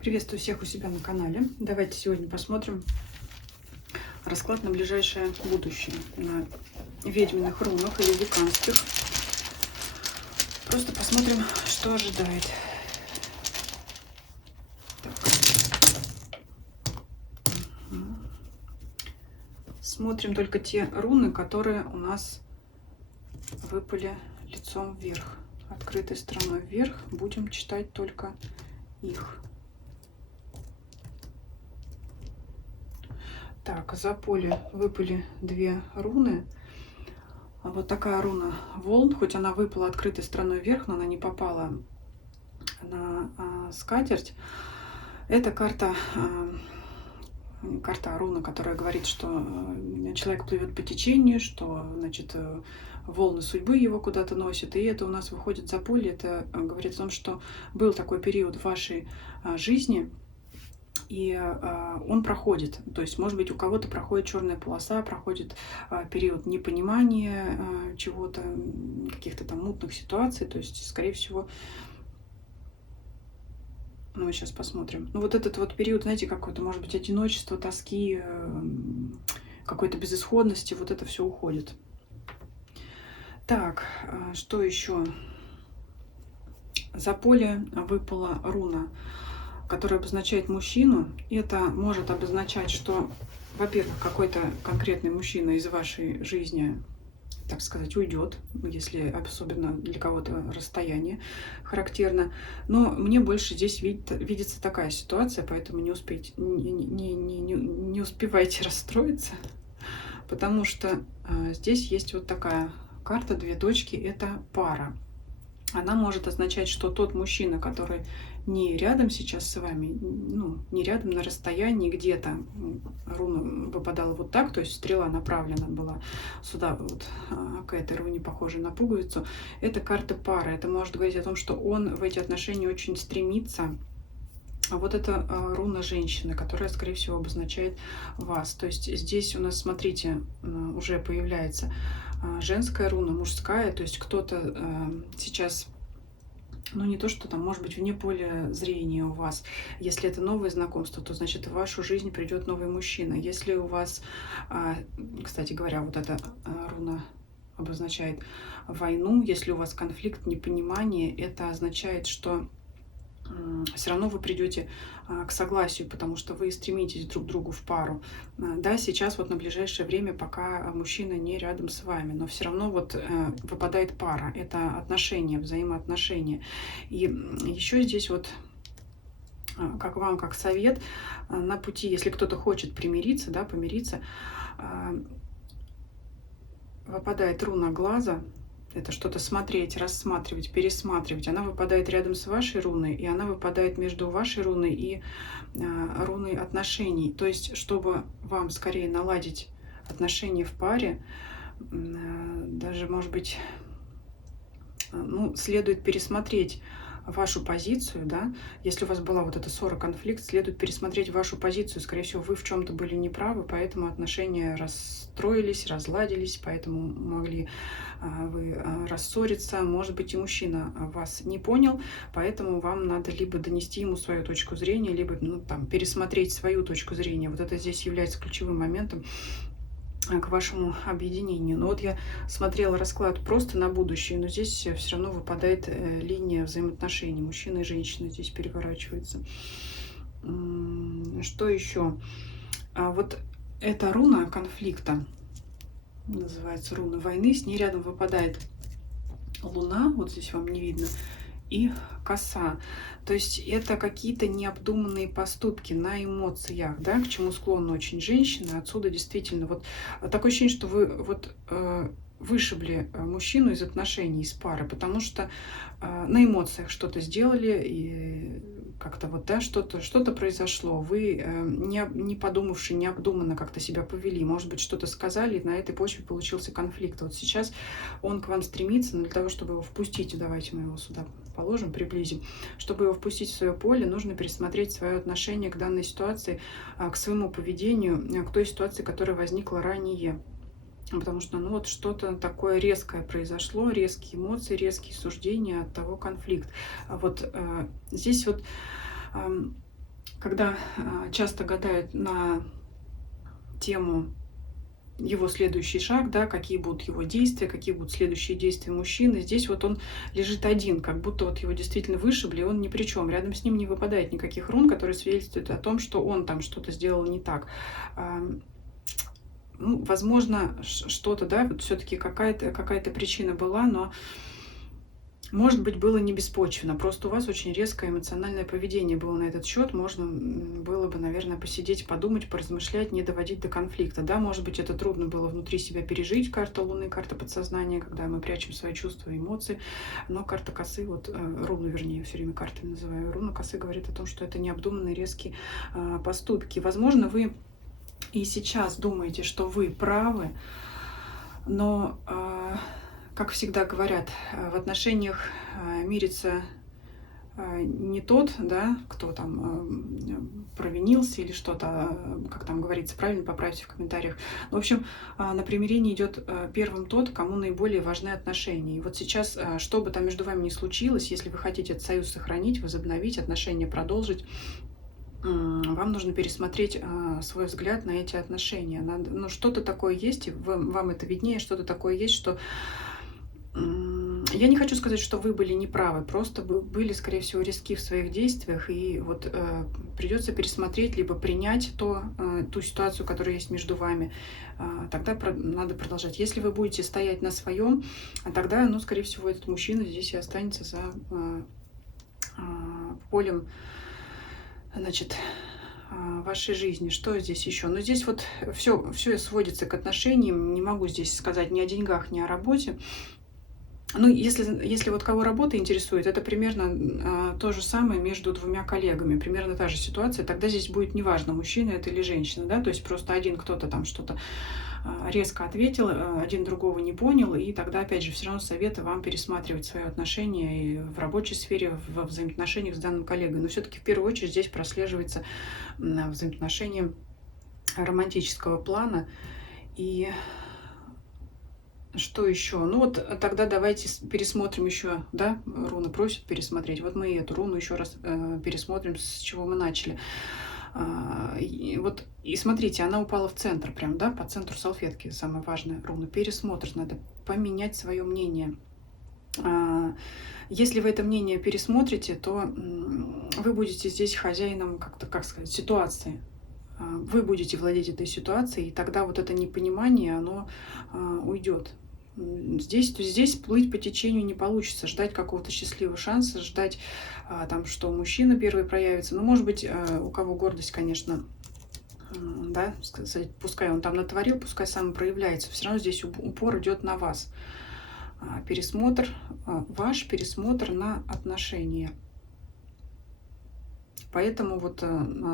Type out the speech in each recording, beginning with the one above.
Приветствую всех у себя на канале. Давайте сегодня посмотрим расклад на ближайшее будущее, на ведьминых рунах или веканских. Просто посмотрим, что ожидает. Смотрим только те руны, которые у нас выпали лицом вверх, открытой стороной вверх. Будем читать только их. Так, за поле выпали две руны. Вот такая руна волн, хоть она выпала открытой стороной вверх, но она не попала на скатерть. Это карта руна, которая говорит, что человек плывет по течению, что, значит, волны судьбы его куда-то носят. И это у нас выходит за поле. Это говорит о том, что был такой период в вашей жизни, и он проходит. То есть, может быть, у кого-то проходит черная полоса, проходит период непонимания чего-то, каких-то там мутных ситуаций. То есть, скорее всего, ну, мы сейчас посмотрим. Ну, вот этот вот период, знаете, какое-то, может быть, одиночество, тоски, какой-то безысходности, вот это все уходит. Так, что еще? За поле выпала руна, которая обозначает мужчину. Это может обозначать, что, во-первых, какой-то конкретный мужчина из вашей жизни, так сказать, уйдет, если особенно для кого-то расстояние характерно. Но мне больше здесь видится такая ситуация, поэтому не успевайте расстроиться, потому что здесь есть вот такая карта, две точки, это пара. Она может означать, что тот мужчина, который не рядом сейчас с вами, ну, не рядом, на расстоянии где-то, руна выпадала вот так, то есть стрела направлена была сюда, вот к этой руне, похожей на пуговицу. Это карта пары. Это может говорить о том, что он в эти отношения очень стремится. А вот это руна женщины, которая, скорее всего, обозначает вас. То есть здесь у нас, смотрите, уже появляется женская руна, мужская. То есть кто-то сейчас, ну не то, что там, может быть, вне поля зрения у вас. Если это новое знакомство, то, значит, в вашу жизнь придет новый мужчина. Если у вас, кстати говоря, вот эта руна обозначает войну, если у вас конфликт, непонимание, это означает, что все равно вы придете к согласию, потому что вы стремитесь друг к другу в пару. Да, сейчас вот на ближайшее время, пока мужчина не рядом с вами, но все равно вот выпадает пара. Это отношения, взаимоотношения. И еще здесь вот, как вам, как совет, на пути, если кто-то хочет примириться, да, помириться, выпадает руна глаза. Это что-то смотреть, рассматривать, пересматривать. Она выпадает рядом с вашей руной, и она выпадает между вашей руной и руной отношений. То есть, чтобы вам скорее наладить отношения в паре, даже, может быть, ну, следует пересмотреть вашу позицию, да, если у вас была вот эта ссора, конфликт, следует пересмотреть вашу позицию. Скорее всего, вы в чем-то были неправы, поэтому отношения расстроились, разладились, поэтому могли вы рассориться. Может быть, и мужчина вас не понял, поэтому вам надо либо донести ему свою точку зрения, либо, ну, там, пересмотреть свою точку зрения. Вот это здесь является ключевым моментом к вашему объединению. Но вот я смотрела расклад просто на будущее, но здесь все равно выпадает линия взаимоотношений мужчины и женщины, здесь переворачивается. Что еще? Вот эта руна конфликта, называется руна войны, с ней рядом выпадает луна, вот здесь вам не видно, и коса. То есть это какие-то необдуманные поступки на эмоциях, да, к чему склонна очень женщина. Отсюда действительно вот такое ощущение, что вы вот вышибли мужчину из отношений, из пары, потому что на эмоциях что-то сделали, и как-то вот, да, что-то произошло. Вы, не подумавши, необдуманно как-то себя повели. Может быть, что-то сказали, и на этой почве получился конфликт. Вот сейчас он к вам стремится, но для того, чтобы его впустить, давайте мы его сюда положим, приблизим, чтобы его впустить в свое поле, нужно пересмотреть свое отношение к данной ситуации, к своему поведению, к той ситуации, которая возникла ранее. Потому что, ну, вот что-то такое резкое произошло, резкие эмоции, резкие суждения, от того конфликт. Вот здесь вот когда часто гадают на тему его следующий шаг, да, какие будут его действия, какие будут следующие действия мужчины. Здесь вот он лежит один, как будто вот его действительно вышибли, он ни при чем. Рядом с ним не выпадает никаких рун, которые свидетельствуют о том, что он там что-то сделал не так. Ну, возможно, что-то, да, вот все-таки какая-то причина была, но может быть, было не беспочвенно. Просто у вас очень резкое эмоциональное поведение было на этот счет. Можно было бы, наверное, посидеть, подумать, поразмышлять, не доводить до конфликта. Да, может быть, это трудно было внутри себя пережить. Карта Луны, карта подсознания, когда мы прячем свои чувства и эмоции. Но карта косы, вот руну, вернее, все время картами называю. Руна косы говорит о том, что это необдуманные резкие поступки. Возможно, вы и сейчас думаете, что вы правы, но как всегда говорят, в отношениях мирится не тот, да, кто там провинился или что-то, как там говорится, правильно, поправьте в комментариях. В общем, на примирение идет первым тот, кому наиболее важны отношения. И вот сейчас, что бы там между вами ни случилось, если вы хотите этот союз сохранить, возобновить, отношения продолжить, вам нужно пересмотреть свой взгляд на эти отношения. Ну, что-то такое есть, и вам это виднее, что-то такое есть, что я не хочу сказать, что вы были неправы, просто вы были, скорее всего, риски в своих действиях, и вот придется пересмотреть, либо принять ту ситуацию, которая есть между вами, тогда надо продолжать. Если вы будете стоять на своем, тогда, ну, скорее всего, этот мужчина здесь и останется за полем, значит, вашей жизни. Что здесь еще? Ну, здесь вот все сводится к отношениям, не могу здесь сказать ни о деньгах, ни о работе. Ну, если вот кого работа интересует, это примерно то же самое между двумя коллегами, примерно та же ситуация, тогда здесь будет неважно, мужчина это или женщина, да, то есть просто один кто-то там что-то резко ответил, один другого не понял, и тогда, опять же, все равно советую вам пересматривать свои отношения и в рабочей сфере, во взаимоотношениях с данным коллегой, но все-таки в первую очередь здесь прослеживается взаимоотношения романтического плана. И что еще? Ну вот тогда давайте пересмотрим еще, да, руна просит пересмотреть. Вот мы эту руну еще раз пересмотрим, с чего мы начали. И смотрите, она упала в центр, прям, да, по центру салфетки, самое важное, руна. Пересмотр, надо поменять свое мнение. Если вы это мнение пересмотрите, то вы будете здесь хозяином, как сказать, ситуации. Вы будете владеть этой ситуацией, и тогда вот это непонимание, оно уйдет. Здесь плыть по течению не получится, ждать какого-то счастливого шанса, ждать там, что мужчина первый проявится. Ну, может быть, у кого гордость, конечно, да, сказать, пускай он там натворил, пускай сам проявляется. Все равно здесь упор идет на вас. Пересмотр, ваш пересмотр на отношения. Поэтому вот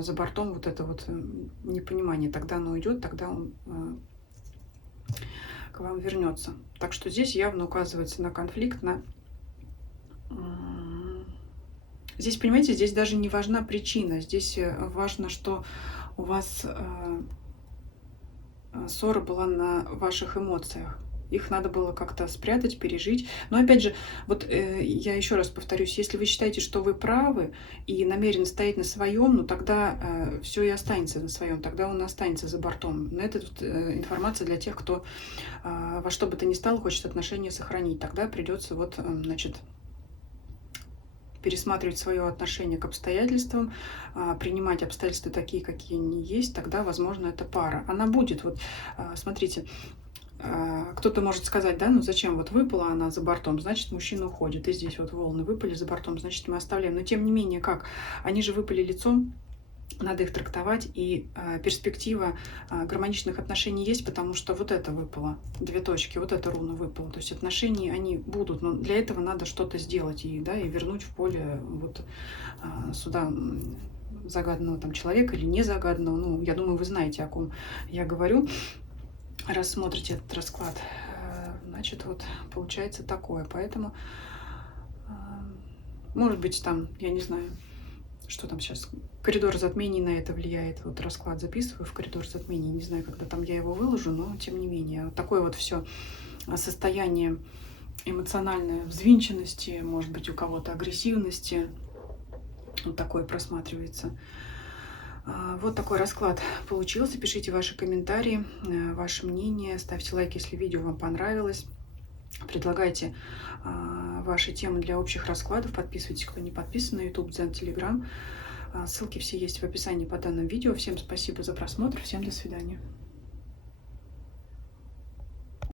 за бортом вот это вот непонимание, тогда оно уйдет, тогда он к вам вернется. Так что здесь явно указывается на конфликт, Здесь, понимаете, здесь даже не важна причина, здесь важно, что у вас ссора была на ваших эмоциях. Их надо было как-то спрятать, пережить. Но опять же, вот я еще раз повторюсь, если вы считаете, что вы правы и намерены стоять на своем, ну тогда все и останется на своем, тогда он останется за бортом. Но это информация для тех, кто во что бы то ни стало хочет отношения сохранить. Тогда придется вот, значит, пересматривать свое отношение к обстоятельствам, принимать обстоятельства такие, какие они есть, тогда, возможно, это пара. Она будет, вот, смотрите, кто-то может сказать, да, ну зачем вот выпала она за бортом, значит мужчина уходит, и здесь вот волны выпали за бортом, значит мы оставляем. Но тем не менее, как? Они же выпали лицом, надо их трактовать, и перспектива гармоничных отношений есть, потому что вот это выпало, две точки, вот эта руна выпала. То есть отношения, они будут, но для этого надо что-то сделать и, да, и вернуть в поле вот сюда загаданного там человека или не загаданного. Ну, я думаю, вы знаете, о ком я говорю. Раз смотрите этот расклад, значит, вот получается такое. Поэтому, может быть, там, я не знаю, что там сейчас, коридор затмений на это влияет. Вот расклад записываю в коридор затмений, не знаю, когда там я его выложу, но тем не менее. Вот такое вот все состояние эмоциональной взвинченности, может быть, у кого-то агрессивности, вот такое просматривается. Вот такой расклад получился. Пишите ваши комментарии, ваше мнение, ставьте лайк, если видео вам понравилось. Предлагайте ваши темы для общих раскладов. Подписывайтесь, кто не подписан, на YouTube, Дзен, Telegram. Ссылки все есть в описании под данным видео. Всем спасибо за просмотр. Всем до свидания.